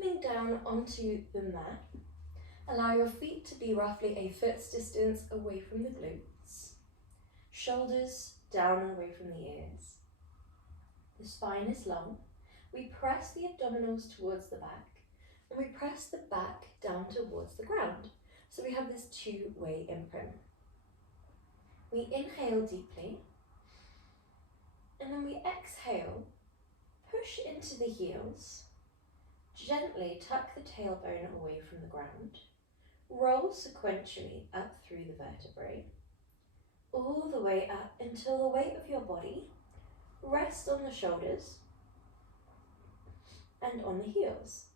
Coming down onto the mat, allow your feet to be roughly a foot's distance away from the glutes. Shoulders down and away from the ears. The spine is long. We press the abdominals towards the back, and we press the back down towards the ground. So we have this two-way imprint. We inhale deeply, and then we exhale, push into the heels, gently tuck the tailbone away from the ground, roll sequentially up through the vertebrae, all the way up until the weight of your body rests on the shoulders and on the heels.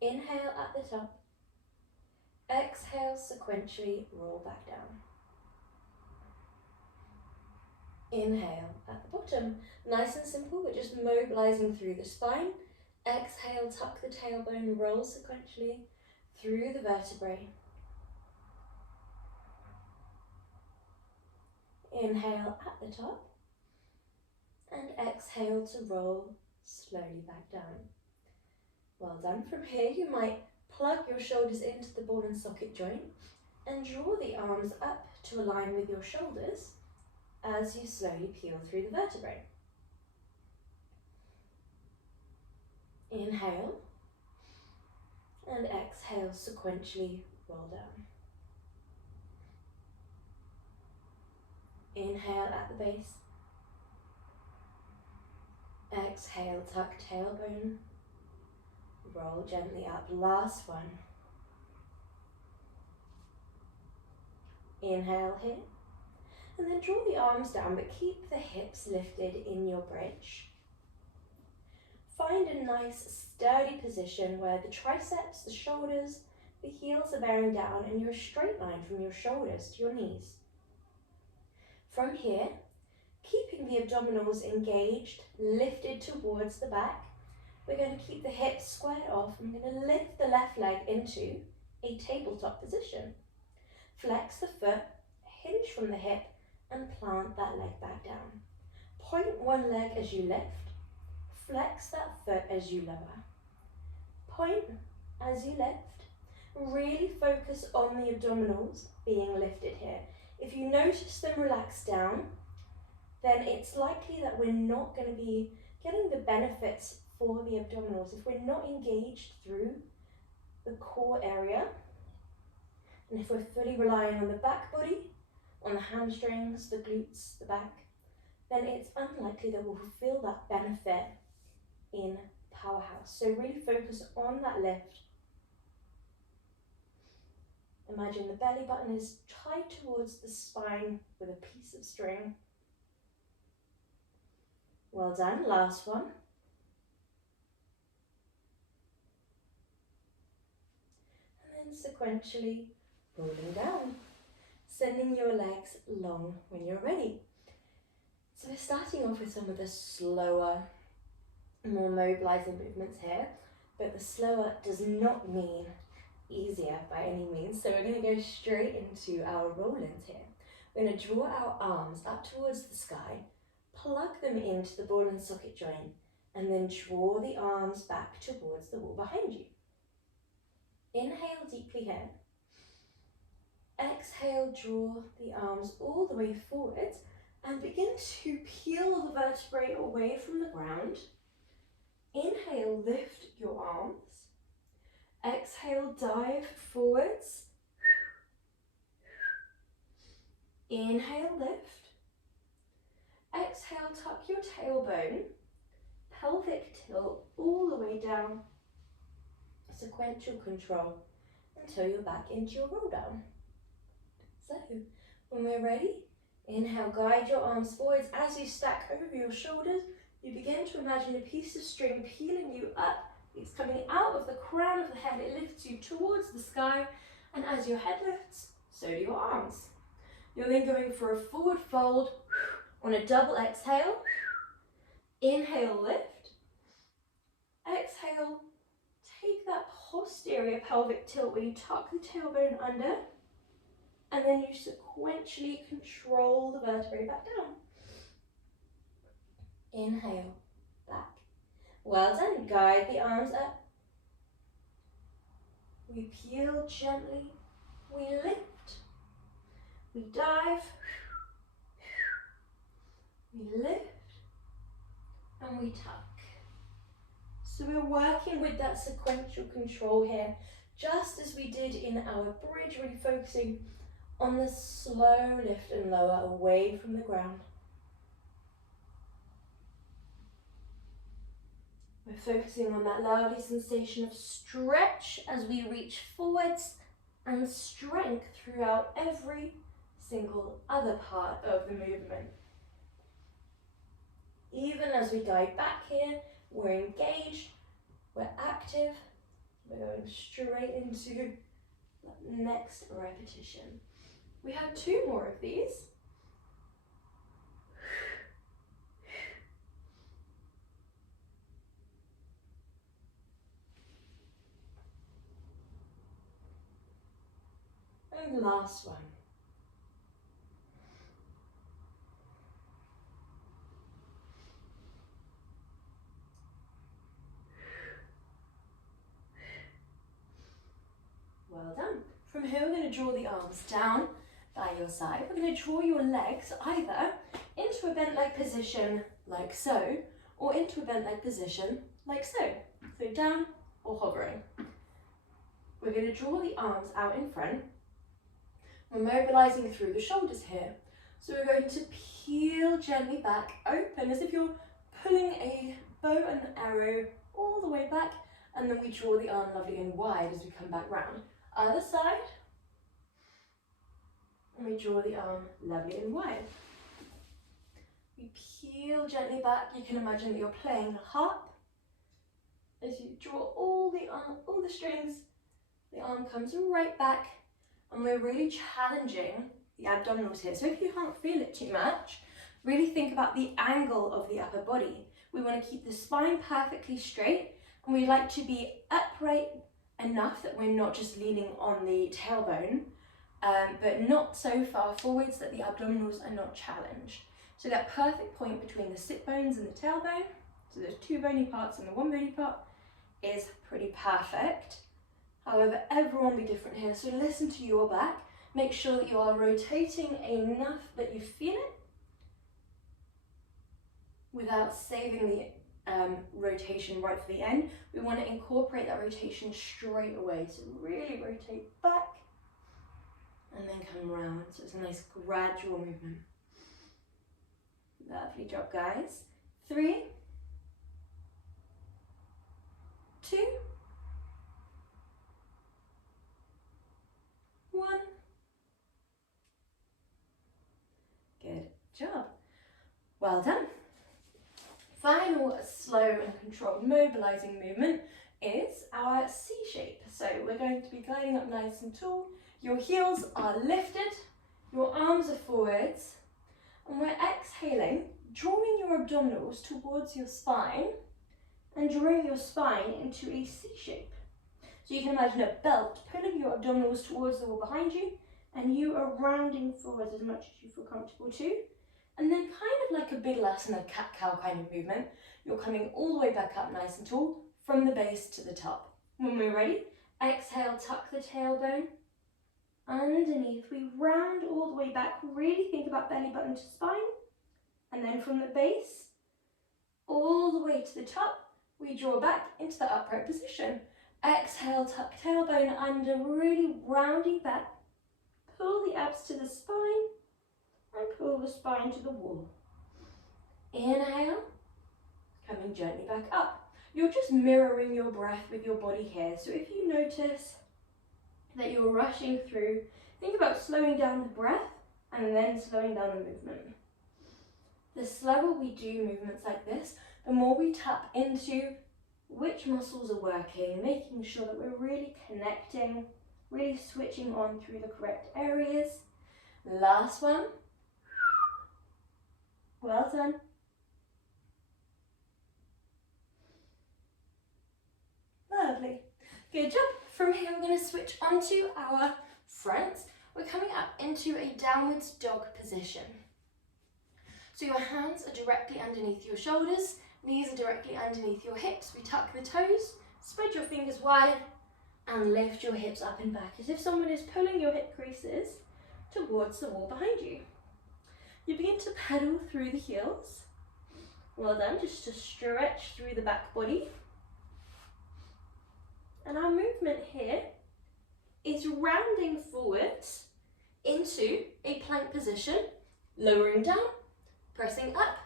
Inhale at the top, exhale sequentially, roll back down. Inhale at the bottom, nice and simple, we're just mobilizing through the spine. Exhale, tuck the tailbone, roll sequentially through the vertebrae. Inhale at the top, and exhale to roll slowly back down. Well done. From here, you might plug your shoulders into the ball and socket joint and draw the arms up to align with your shoulders as you slowly peel through the vertebrae. Inhale, and exhale, sequentially roll down. Inhale at the base. Exhale, tuck tailbone. Roll gently up. Last one. Inhale here. And then draw the arms down, but keep the hips lifted in your bridge. Find a nice sturdy position where the triceps, the shoulders, the heels are bearing down and you're a straight line from your shoulders to your knees. From here, keeping the abdominals engaged, lifted towards the back, we're going to keep the hips squared off and we're going to lift the left leg into a tabletop position. Flex the foot, hinge from the hip, and plant that leg back down. Point one leg as you lift, flex that foot as you lower. Point as you lift, really focus on the abdominals being lifted here. If you notice them relax down, then it's likely that we're not going to be getting the benefits for the abdominals if we're not engaged through the core area, and if we're fully relying on the back body, on the hamstrings, the glutes, the back, then it's unlikely that we'll feel that benefit in Powerhouse. So really focus on that lift. Imagine the belly button is tied towards the spine with a piece of string. Well done, last one. And then sequentially rolling down, sending your legs long when you're ready. So we're starting off with some of the slower, more mobilizing movements here, but the slower does not mean easier by any means. So we're going to go straight into our roll-ins here. We're going to draw our arms up towards the sky, plug them into the ball and socket joint, and then draw the arms back towards the wall behind you. Inhale deeply here. Exhale, draw the arms all the way forwards and begin to peel the vertebrae away from the ground. Inhale, lift your arms. Exhale, dive forwards. Inhale, lift. Exhale, tuck your tailbone. Pelvic tilt all the way down. Sequential control until you're back into your roll down. So, when we're ready, inhale, guide your arms forwards. As you stack over your shoulders, you begin to imagine a piece of string peeling you up. It's coming out of the crown of the head. It lifts you towards the sky. And as your head lifts, so do your arms. You're then going for a forward fold on a double exhale. Inhale, lift. Exhale, take that posterior pelvic tilt where you tuck the tailbone under. And then you sequentially control the vertebrae back down. Inhale, back. Well done. Guide the arms up. We peel gently. We lift. We dive. We lift. And we tuck. So we're working with that sequential control here, just as we did in our bridge, really focusing on the slow lift and lower away from the ground. We're focusing on that lovely sensation of stretch as we reach forwards and strength throughout every single other part of the movement. Even as we dive back here, we're engaged, we're active, we're going straight into the next repetition. We have 2 more of these. And last one. Well done. From here we're going to draw the arms down by your side. We're going to draw your legs either into a bent leg position like so, or into a bent leg position like so. So down or hovering. We're going to draw the arms out in front. We're mobilizing through the shoulders here. So we're going to peel gently back, open as if you're pulling a bow and arrow all the way back, and then we draw the arm lovely and wide as we come back round. Other side, and we draw the arm lovely and wide. We peel gently back. You can imagine that you're playing a harp. As you draw all the strings, the arm comes right back, and we're really challenging the abdominals here. So if you can't feel it too much, really think about the angle of the upper body. We want to keep the spine perfectly straight, and we like to be upright enough that we're not just leaning on the tailbone, but not so far forwards that the abdominals are not challenged. So that perfect point between the sit bones and the tailbone, so there's 2 bony parts and the 1 bony part, is pretty perfect. However, everyone will be different here, so listen to your back. Make sure that you are rotating enough that you feel it without saving the rotation right for the end. We want to incorporate that rotation straight away. So really rotate back and then come round. So it's a nice gradual movement. Lovely job, guys. 3, 2, 1. Good job. Well done. Final slow and controlled mobilizing movement is our C shape. So we're going to be gliding up nice and tall. Your heels are lifted, your arms are forwards, and we're exhaling, drawing your abdominals towards your spine and drawing your spine into a C shape. So you can imagine a belt pulling your abdominals towards the wall behind you, and you are rounding forwards as much as you feel comfortable to. And then kind of like a Bidlasana cat-cow kind of movement, you're coming all the way back up nice and tall from the base to the top. When we're ready, exhale, tuck the tailbone. Underneath, we round all the way back. Really think about belly button to spine. And then from the base, all the way to the top, we draw back into the upright position. Exhale, tuck tailbone under, really rounding back. Pull the abs to the spine. And pull the spine to the wall. Inhale, coming gently back up. You're just mirroring your breath with your body here. So if you notice that you're rushing through, think about slowing down the breath and then slowing down the movement. The slower we do movements like this, the more we tap into which muscles are working, making sure that we're really connecting, really switching on through the correct areas. Last one. Well done. Lovely. Good job. From here we're going to switch onto our fronts. We're coming up into a downwards dog position. So your hands are directly underneath your shoulders Knees are directly underneath your hips. We tuck the toes, spread your fingers wide, and lift your hips up and back as if someone is pulling your hip creases towards the wall behind you. You begin to pedal through the heels. Well done, just to stretch through the back body. And our movement here is rounding forwards into a plank position, lowering down, pressing up,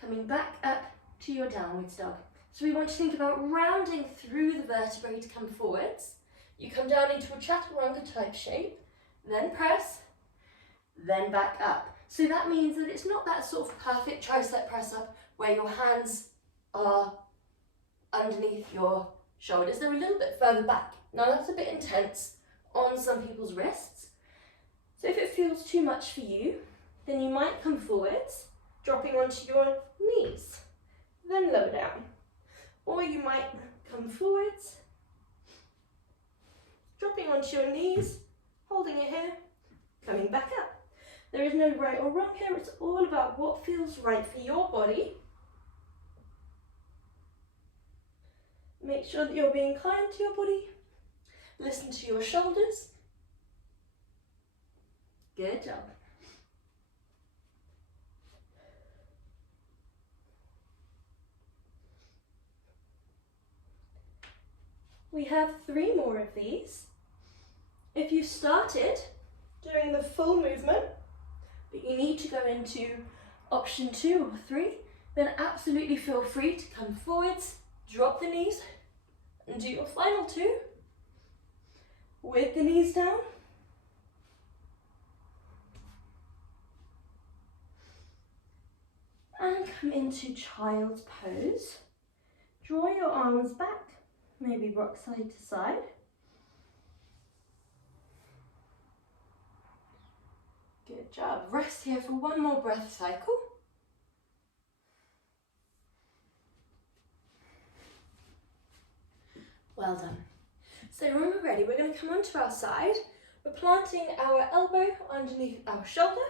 coming back up to your downwards dog. So we want to think about rounding through the vertebrae to come forwards. You come down into a chaturanga type shape, then press, then back up. So that means that it's not that sort of perfect tricep press up where your hands are underneath your shoulders. They're a little bit further back. Now that's a bit intense on some people's wrists. So if it feels too much for you, then you might come forwards, dropping onto your knees, then lower down. Or you might come forwards, dropping onto your knees, holding it here, coming back up. There is no right or wrong here, it's all about what feels right for your body. Make sure that you're being kind to your body. Listen to your shoulders. Good job. We have 3 more of these. If you started doing the full movement, but you need to go into option 2 or 3, then absolutely feel free to come forwards, drop the knees, and do your final 2 with the knees down. And come into child's pose. Draw your arms back, maybe rock side to side. Good job. Rest here for 1 more breath cycle. Well done. So when we're ready, we're going to come onto our side. We're planting our elbow underneath our shoulder.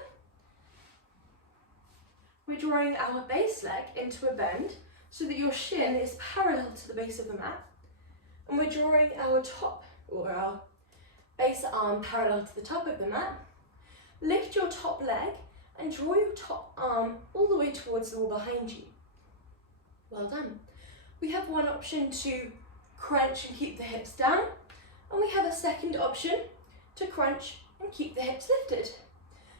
We're drawing our base leg into a bend so that your shin is parallel to the base of the mat. And we're drawing our top, or our base arm parallel to the top of the mat. Lift your top leg and draw your top arm all the way towards the wall behind you. Well done. We have one option to crunch and keep the hips down, and we have a second option to crunch and keep the hips lifted.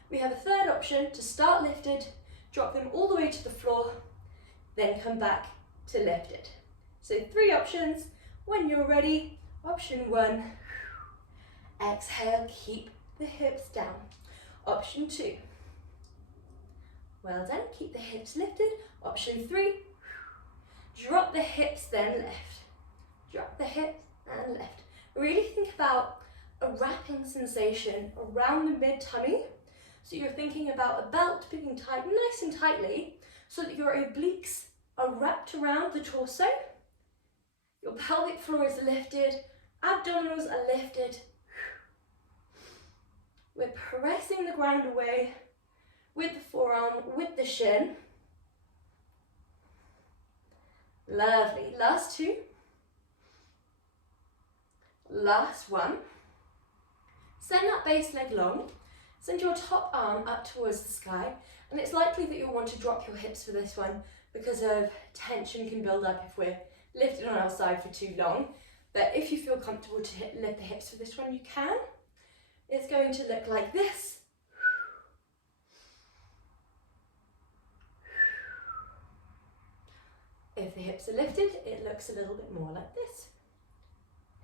We have a third option to start lifted, drop them all the way to the floor, then come back to lifted. So 3 options. When you're ready, option 1, exhale, keep the hips down. Option 2, well done, keep the hips lifted. Option 3, drop the hips, then lift. Drop the hips and lift. Really think about a wrapping sensation around the mid-tummy. So you're thinking about a belt being tied nice and tightly so that your obliques are wrapped around the torso. Your pelvic floor is lifted, abdominals are lifted. We're pressing the ground away with the forearm, with the shin. Lovely. Last 2. Last 1. Send that base leg long. Send your top arm up towards the sky. And it's likely that you'll want to drop your hips for this one because of tension can build up if we're lifted on our side for too long. But if you feel comfortable to lift the hips for this one, you can. It's going to look like this. If the hips are lifted, it looks a little bit more like this.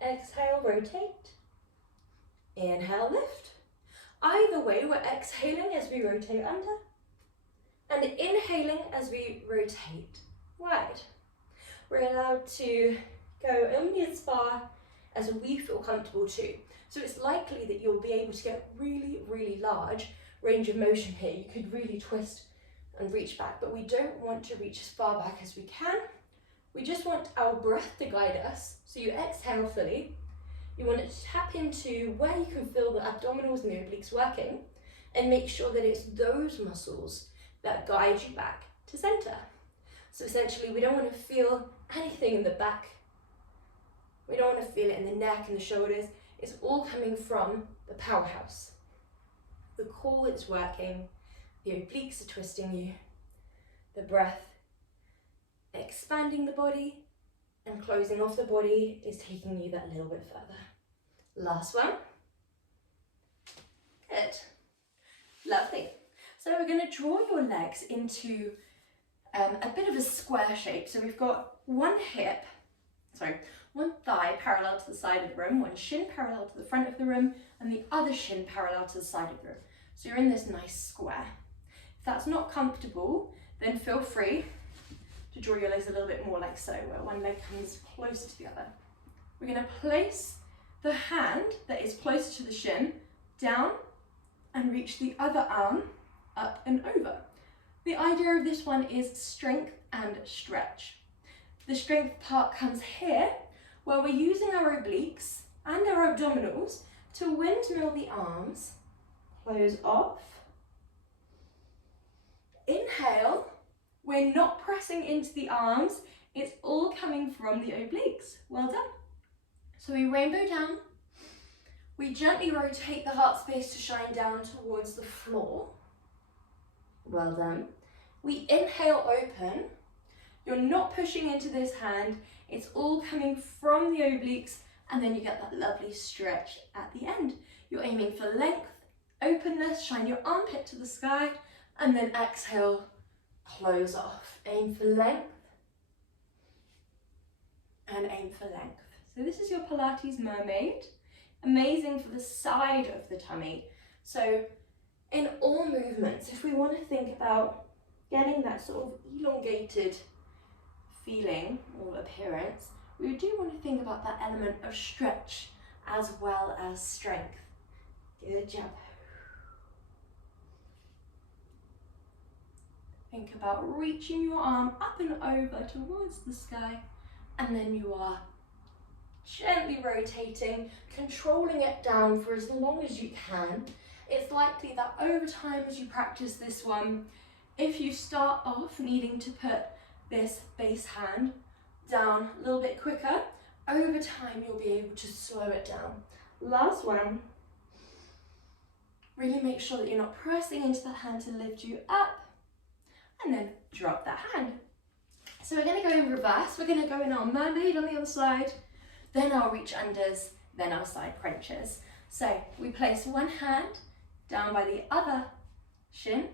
Exhale, rotate. Inhale, lift. Either way, we're exhaling as we rotate under and inhaling as we rotate wide. We're allowed to go only as far as we feel comfortable to. So it's likely that you'll be able to get really, really large range of motion here. You could really twist and reach back, but we don't want to reach as far back as we can. We just want our breath to guide us. So you exhale fully. You want to tap into where you can feel the abdominals and the obliques working and make sure that it's those muscles that guide you back to center. So essentially we don't want to feel anything in the back. We don't want to feel it in the neck and the shoulders. It's all coming from the powerhouse. The core is working, the obliques are twisting you, the breath expanding the body and closing off the body is taking you that little bit further. Last one. Good. Lovely. So we're going to draw your legs into a bit of a square shape. So we've got one thigh parallel to the side of the room, one shin parallel to the front of the room, and the other shin parallel to the side of the room. So you're in this nice square. If that's not comfortable, then feel free to draw your legs a little bit more like so, where one leg comes closer to the other. We're going to place the hand that is closer to the shin down and reach the other arm up and over. The idea of this one is strength and stretch. The strength part comes here, where we're using our obliques and our abdominals to windmill the arms, close off. Inhale, we're not pressing into the arms, it's all coming from the obliques. Well done. So we rainbow down, we gently rotate the heart space to shine down towards the floor. Well done. We inhale open. You're not pushing into this hand, it's all coming from the obliques, and then you get that lovely stretch at the end. You're aiming for length, openness, shine your armpit to the sky, and then exhale, close off. Aim for length, and aim for length. So this is your Pilates mermaid. Amazing for the side of the tummy. So in all movements, if we want to think about getting that sort of elongated feeling or appearance, we do want to think about that element of stretch as well as strength. Good job. Think about reaching your arm up and over towards the sky, and then you are gently rotating, controlling it down for as long as you can. It's likely that over time as you practice this one, if you start off needing to put this base hand down a little bit quicker, over time you'll be able to slow it down. Last one. Really make sure that you're not pressing into that hand to lift you up, and then drop that hand. So we're going to go in reverse. We're going to go in our mermaid on the other side, then our reach unders, then our side crunches. So we place one hand down by the other shin.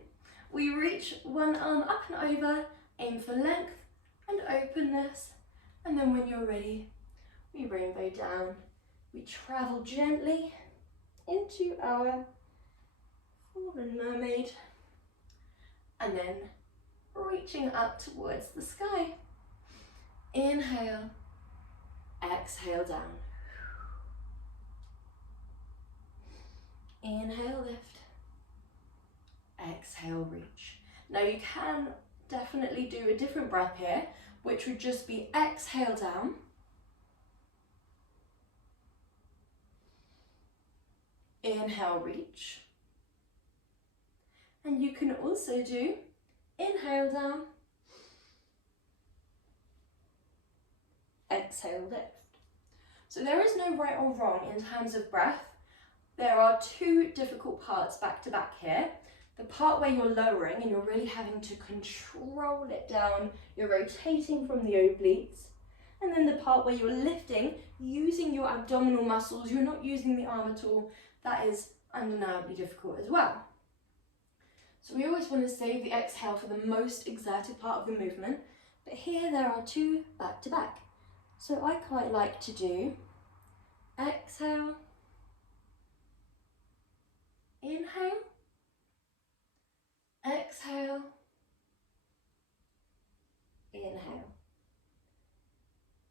We reach one arm up and over, aim for length and openness, and then when you're ready, we rainbow down. We travel gently into our fallen mermaid, and then reaching up towards the sky. Inhale, exhale down. Inhale, lift. Exhale, reach. Now you can definitely do a different breath here, which would just be exhale down. Inhale, reach. And you can also do inhale down, exhale lift. So there is no right or wrong in terms of breath. There are two difficult parts back to back here. The part where you're lowering and you're really having to control it down, you're rotating from the obliques. And then the part where you're lifting, using your abdominal muscles, you're not using the arm at all. That is undeniably difficult as well. So we always want to save the exhale for the most exerted part of the movement, but here there are two back to back. So I quite like to do exhale, inhale, exhale, inhale.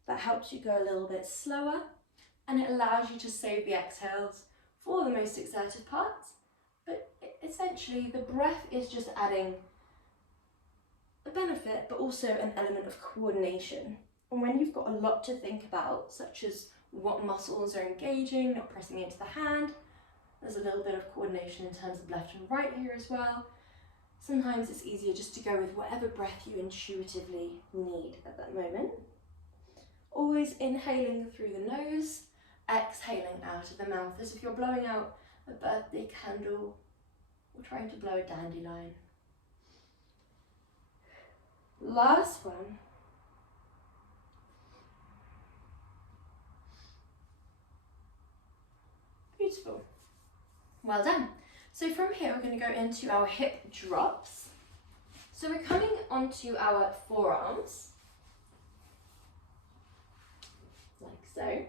That helps you go a little bit slower, and it allows you to save the exhales for the most exerted parts. But essentially the breath is just adding a benefit, but also an element of coordination. And when you've got a lot to think about, such as what muscles are engaging, not pressing into the hand, there's a little bit of coordination in terms of left and right here as well. Sometimes it's easier just to go with whatever breath you intuitively need at that moment. Always inhaling through the nose, exhaling out of the mouth, as if you're blowing out a birthday candle or trying to blow a dandelion. Last one. Beautiful. Well done. So from here we're going to go into our hip drops. So we're coming onto our forearms, like so.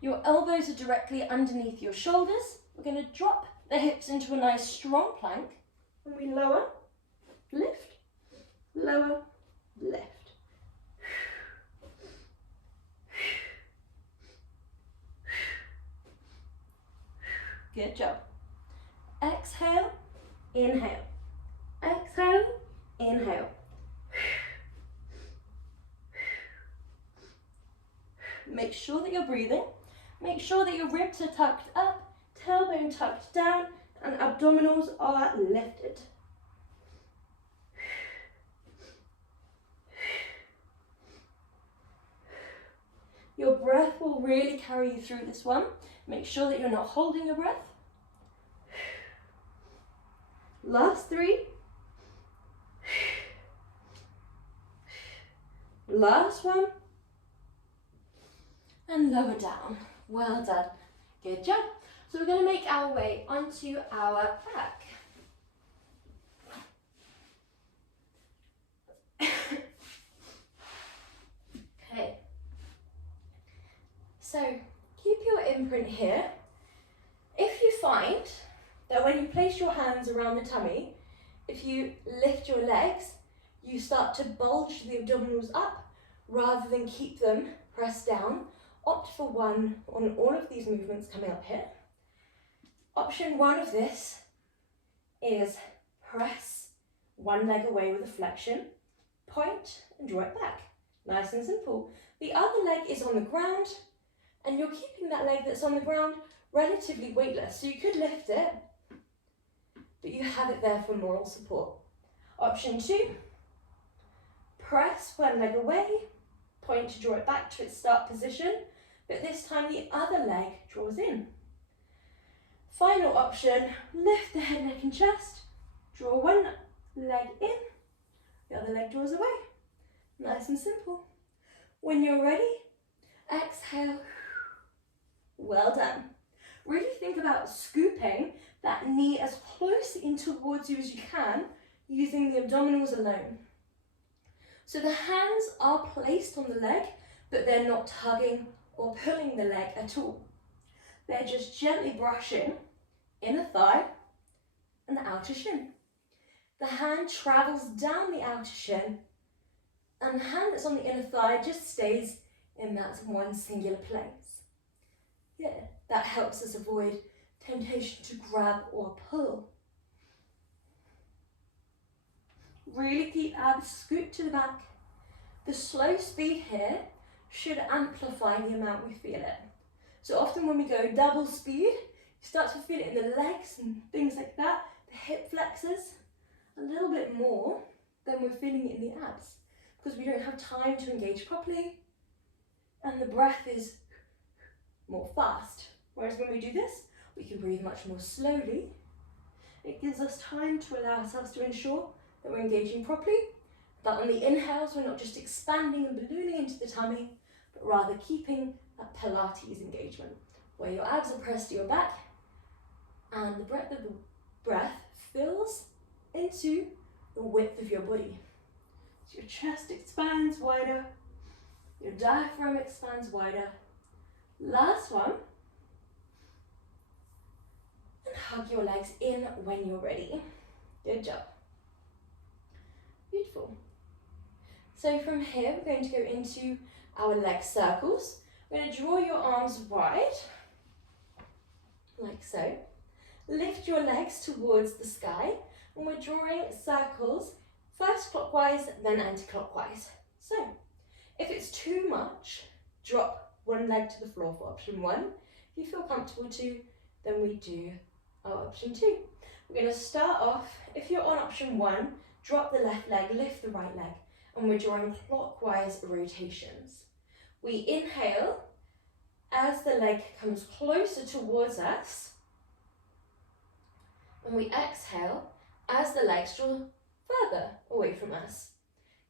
Your elbows are directly underneath your shoulders. We're going to drop the hips into a nice strong plank, and we lower, lift, lower, lift. Good job. Exhale, inhale. Exhale, inhale. Make sure that you're breathing. Make sure that your ribs are tucked up, tailbone tucked down, and abdominals are lifted. Your breath will really carry you through this one. Make sure that you're not holding your breath. Last 3. Last one. And lower down. Well done. Good job. So we're going to make our way onto our back. Okay. So keep your imprint here. If you find that when you place your hands around the tummy, if you lift your legs, you start to bulge the abdominals up rather than keep them pressed down, opt for one on all of these movements coming up here. Option 1 of this is press one leg away with a flexion, point and draw it back. Nice and simple. The other leg is on the ground and you're keeping that leg that's on the ground relatively weightless. So you could lift it, but you have it there for moral support. Option 2, press one leg away, point to draw it back to its start position, but this time the other leg draws in. Final option, lift the head, neck and chest, draw one leg in, the other leg draws away. Nice and simple. When you're ready, exhale. Well done. Really think about scooping that knee as close in towards you as you can, using the abdominals alone. So the hands are placed on the leg, but they're not tugging or pulling the leg at all. They're just gently brushing inner thigh and the outer shin. The hand travels down the outer shin, and the hand that's on the inner thigh just stays in that one singular place. Yeah, that helps us avoid temptation to grab or pull. Really keep abs scooped to the back. The slow speed here should amplify the amount we feel it. So often when we go double speed, you start to feel it in the legs and things like that, the hip flexors, a little bit more than we're feeling it in the abs, because we don't have time to engage properly and the breath is more fast. Whereas when we do this, we can breathe much more slowly. It gives us time to allow ourselves to ensure that we're engaging properly, that on the inhales we're not just expanding and ballooning into the tummy, but rather keeping that Pilates engagement, where your abs are pressed to your back and the breadth of the breath fills into the width of your body. So your chest expands wider, your diaphragm expands wider. Last one. And hug your legs in when you're ready. Good job. Beautiful. So from here, we're going to go into our leg circles. We're going to draw your arms wide, like so. Lift your legs towards the sky, and we're drawing circles, first clockwise, then anti-clockwise. So, if it's too much, drop one leg to the floor for option 1. If you feel comfortable to, then we do our option 2. We're going to start off If you're on option 1, drop the left leg, lift the right leg, and we're drawing clockwise rotations. We inhale as the leg comes closer towards us, and we exhale as the legs draw further away from us.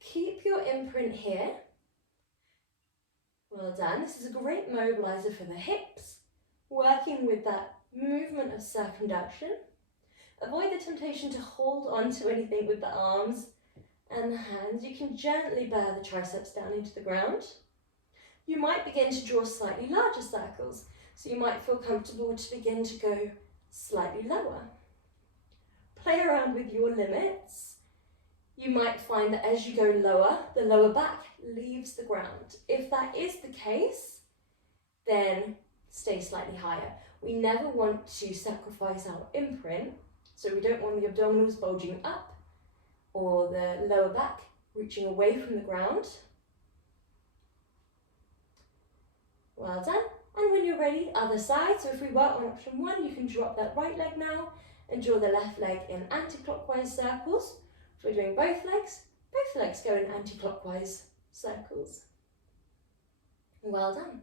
Keep your imprint here. Well done. This is a great mobilizer for the hips, working with that movement of circumduction. Avoid the temptation to hold on to anything with the arms and the hands. You can gently bear the triceps down into the ground. You might begin to draw slightly larger circles, so you might feel comfortable to begin to go slightly lower. Play around with your limits. You might find that as you go lower, the lower back leaves the ground. If that is the case, then stay slightly higher. We never want to sacrifice our imprint, so we don't want the abdominals bulging up or the lower back reaching away from the ground. Well done. And when you're ready, other side. So if we were on option 1, you can drop that right leg now and draw the left leg in anti-clockwise circles. If we're doing both legs go in anti-clockwise circles. Well done.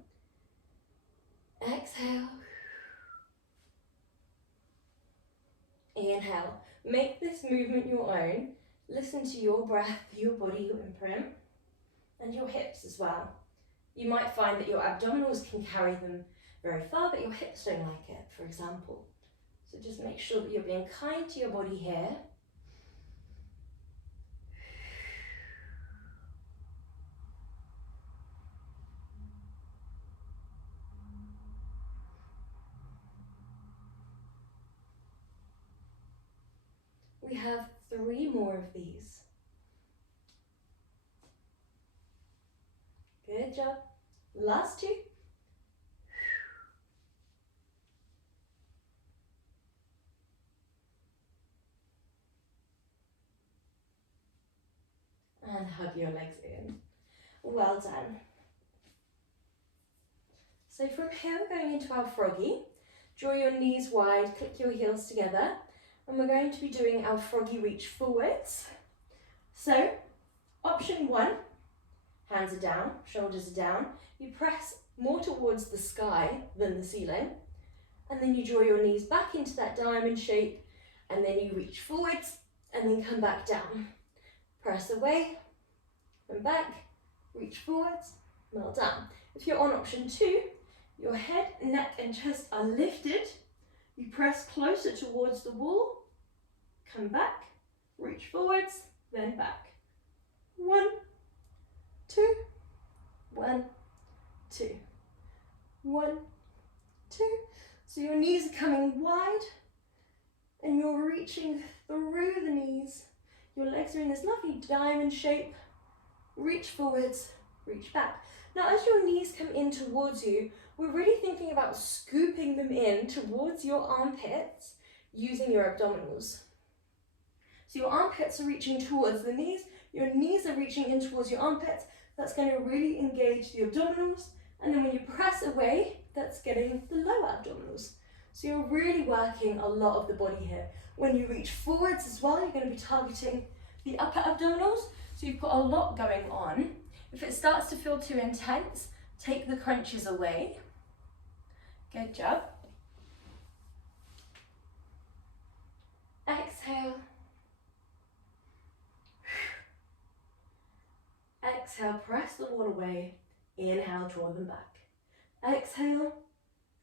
Exhale. Inhale. Make this movement your own. Listen to your breath, your body, your imprint, and your hips as well. You might find that your abdominals can carry them very far, but your hips don't like it, for example. So just make sure that you're being kind to your body here. We have 3 more of these. Good job. Last 2. And hug your legs in. Well done. So from here we're going into our froggy. Draw your knees wide, click your heels together, and we're going to be doing our froggy reach forwards. So, option 1, hands are down, shoulders are down. You press more towards the sky than the ceiling, and then you draw your knees back into that diamond shape, and then you reach forwards, and then come back down. Press away, and back, reach forwards, well done. If you're on option 2, your head, neck and chest are lifted. You press closer towards the wall, come back, reach forwards, then back. 1, 2, 1, 2, 1, 2. So your knees are coming wide and you're reaching through the knees. Your legs are in this lovely diamond shape. Reach forwards, reach back. Now as your knees come in towards you, we're really thinking about scooping them in towards your armpits using your abdominals. So your armpits are reaching towards the knees, your knees are reaching in towards your armpits. That's going to really engage the abdominals, and then when you press away, that's getting the lower abdominals. So you're really working a lot of the body here. When you reach forwards as well, you're going to be targeting the upper abdominals, so you've got a lot going on. If it starts to feel too intense, take the crunches away. Good job. Exhale. Exhale, press the wall away. Inhale, draw them back. Exhale,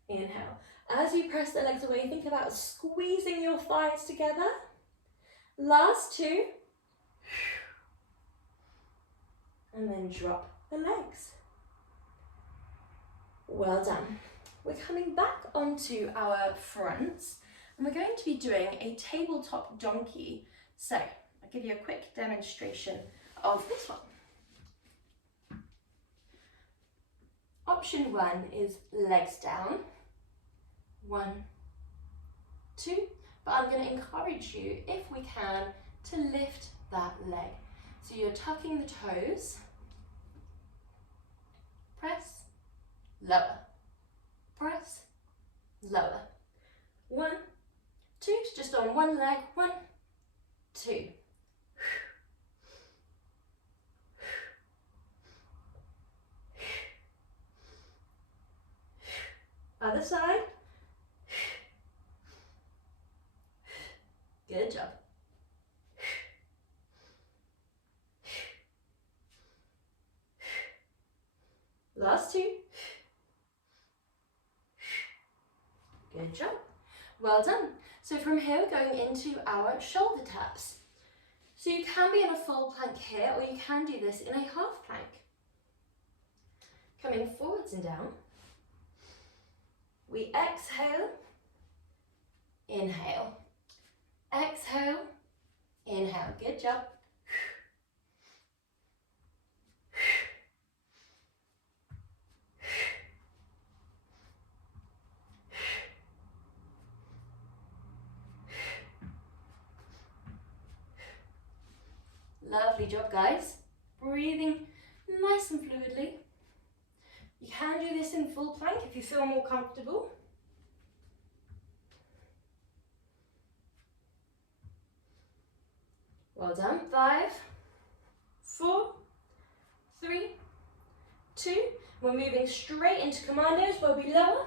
inhale. As you press the legs away, think about squeezing your thighs together. Last 2. And then drop the legs. Well done. We're coming back onto our fronts and we're going to be doing a tabletop donkey. So I'll give you a quick demonstration of this one. Option 1 is legs down. 1, 2. But I'm going to encourage you, if we can, to lift that leg. So you're tucking the toes. Press, lower. Press, lower. 1, 2, just on one leg. 1, 2. Other side. Good job. Last 2. Good job. Well done. So from here we're going into our shoulder taps. So you can be in a full plank here, or you can do this in a half plank. Coming forwards and down. We exhale, inhale, exhale, inhale. Good job. Lovely job, guys. Breathing nice and fluidly. You can do this in full plank if you feel more comfortable. Well done. 5, 4, 3, 2. We're moving straight into commandos where we lower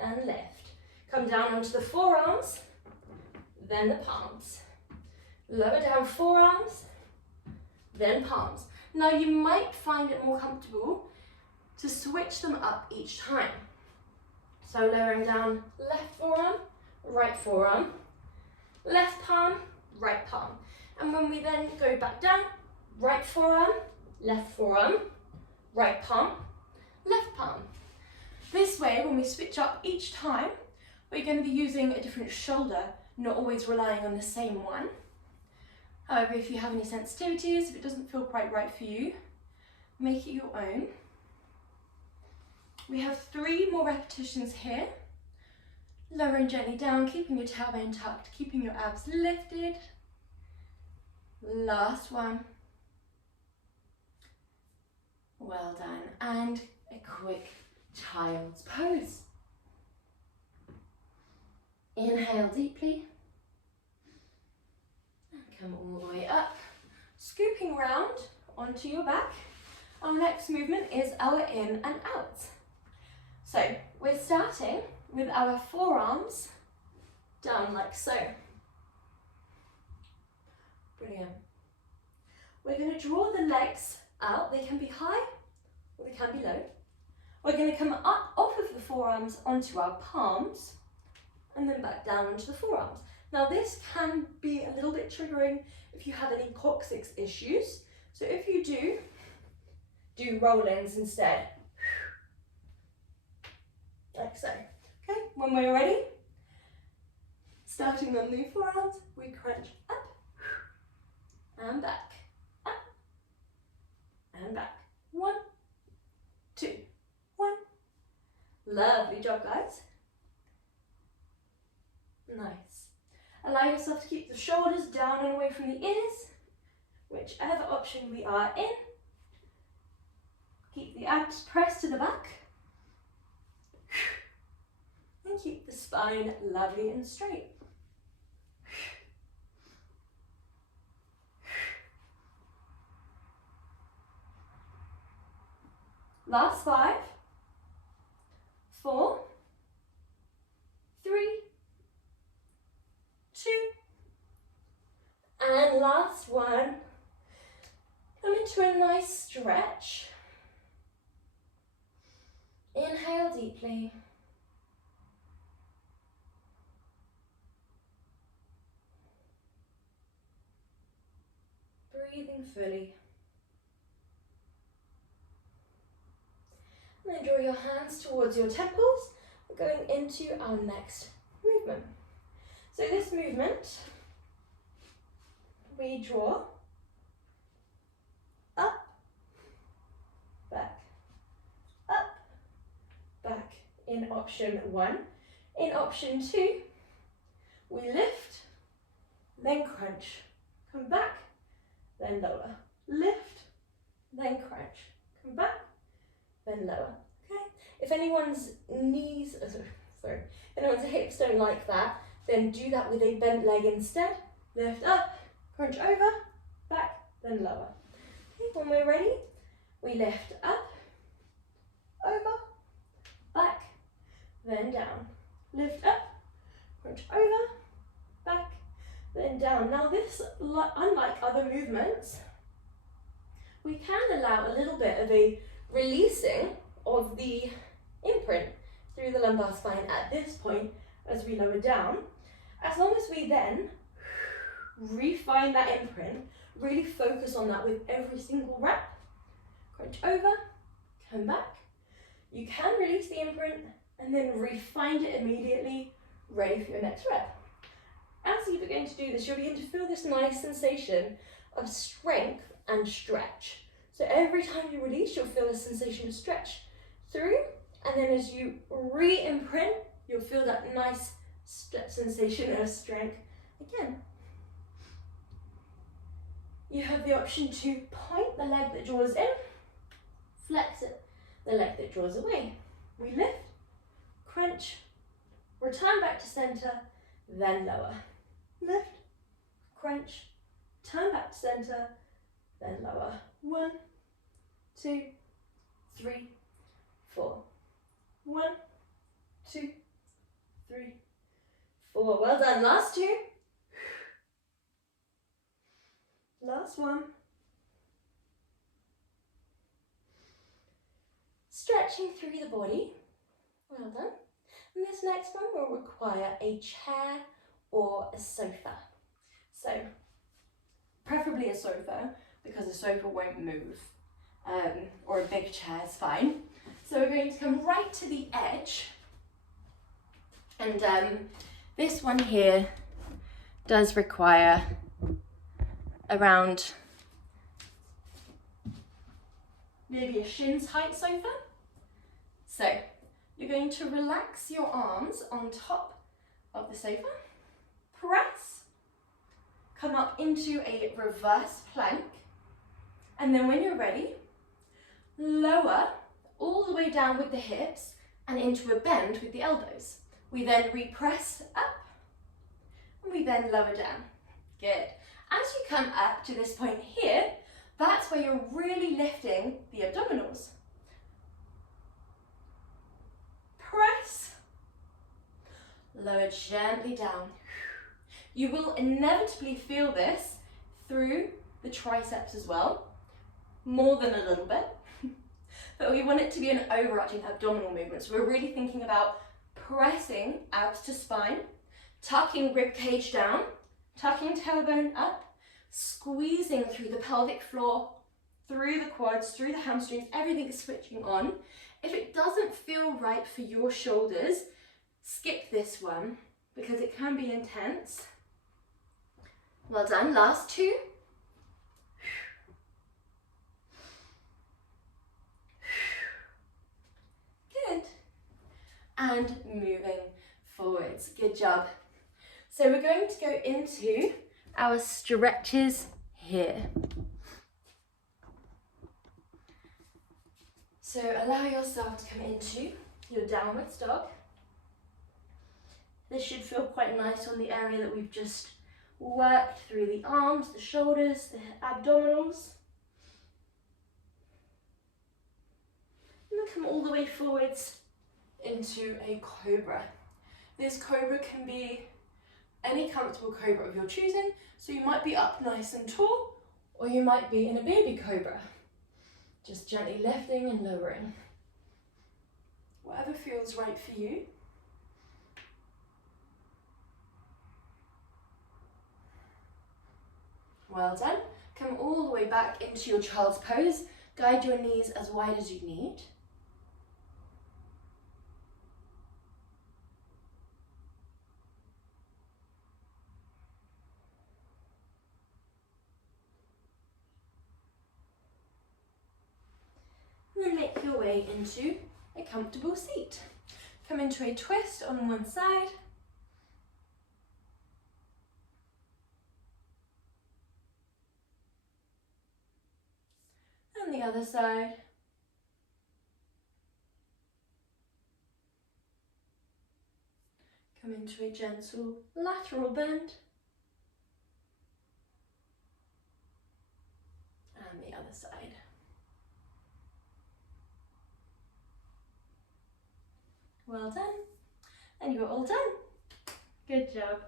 and lift. Come down onto the forearms, then the palms. Lower down forearms, then palms. Now you might find it more comfortable to switch them up each time. So lowering down left forearm, left palm, right palm. And when we then go back down, right forearm, right palm, left palm. This way, when we switch up each time, we're going to be using a different shoulder, not always relying on the same one. However, if you have any sensitivities, if it doesn't feel quite right for you, make it your own. We have 3 more repetitions here. Lowering gently down, keeping your tailbone tucked, keeping your abs lifted. Last one. Well done. And a quick child's pose. Inhale deeply. And come all the way up. Scooping round onto your back. Our next movement is our in and out. So we're starting with our forearms down like so. Brilliant. We're going to draw the legs out. They can be high or they can be low. We're going to come up off of the forearms onto our palms and then back down onto the forearms. Now this can be a little bit triggering if you have any coccyx issues. So if you do roll-ins instead. Like so. Okay, when we're ready, starting on the forearms, we crunch up and back, up and back. 1, 2, 1. Lovely job, guys. Nice. Allow yourself to keep the shoulders down and away from the ears, whichever option we are in. Keep the abs pressed to the back. And keep the spine lovely and straight. Last 5, 4, 3, 2, and last one. Come into a nice stretch. Inhale deeply. Breathing fully. And then draw your hands towards your temples. We're going into our next movement. So this movement, we draw up, back, up, back in option 1. In option 2, we lift, then crunch, come back, then lower, lift, then crunch, come back, then lower. Okay. If anyone's if anyone's hips don't like that, then do that with a bent leg instead. lift up, crunch over, back, then lower. Okay, when we're ready, we lift up, over, back, then down. Lift up, crunch over, back, then down. Now this, unlike other movements, we can allow a little bit of a releasing of the imprint through the lumbar spine at this point as we lower down, as long as we then refine that imprint, really focus on that with every single rep. Crunch over, come back. You can release the imprint and then refine it immediately, ready for your next rep. As you begin to do this, you'll begin to feel this nice sensation of strength and stretch. So every time you release, you'll feel a sensation of stretch through, and then as you re-imprint, you'll feel that nice sensation of strength again. You have the option to point the leg that draws in, flex it, the leg that draws away. We lift, crunch, return back to center, then lower. Lift, crunch, turn back to center, then lower. 1, 2, 3, 4. 1, 2, 3, 4. Well done. Last 2. Last 1. Stretching through the body. Well done. And this next one will require a chair or a sofa. So, preferably a sofa, because the sofa won't move, or a big chair is fine. So we're going to come right to the edge, and this one here does require around maybe a shin's height sofa. So you're going to relax your arms on top of the sofa, press, come up into a reverse plank, and then when you're ready, lower all the way down with the hips and into a bend with the elbows. We then repress up, and we then lower down. Good. As you come up to this point here, that's where you're really lifting the abdominals. Press, lower gently down. You will inevitably feel this through the triceps as well, more than a little bit, but we want it to be an overarching abdominal movement. So we're really thinking about pressing abs to spine, tucking rib cage down, tucking tailbone up, squeezing through the pelvic floor, through the quads, through the hamstrings, everything is switching on. If it doesn't feel right for your shoulders, skip this one because it can be intense. Well done, last 2. Good. And moving forwards, good job. So we're going to go into our stretches here. So allow yourself to come into your downwards dog. This should feel quite nice on the area that we've just worked through, the arms, the shoulders, the abdominals. And then come all the way forwards into a cobra. This cobra can be any comfortable cobra of your choosing, so you might be up nice and tall, or you might be in a baby cobra, just gently lifting and lowering. Whatever feels right for you. Well done. Come all the way back into your child's pose. Guide your knees as wide as you need. And then make your way into a comfortable seat. Come into a twist on one side. And the other side. Come into a gentle lateral bend. And the other side. Well done. And you're all done. Good job.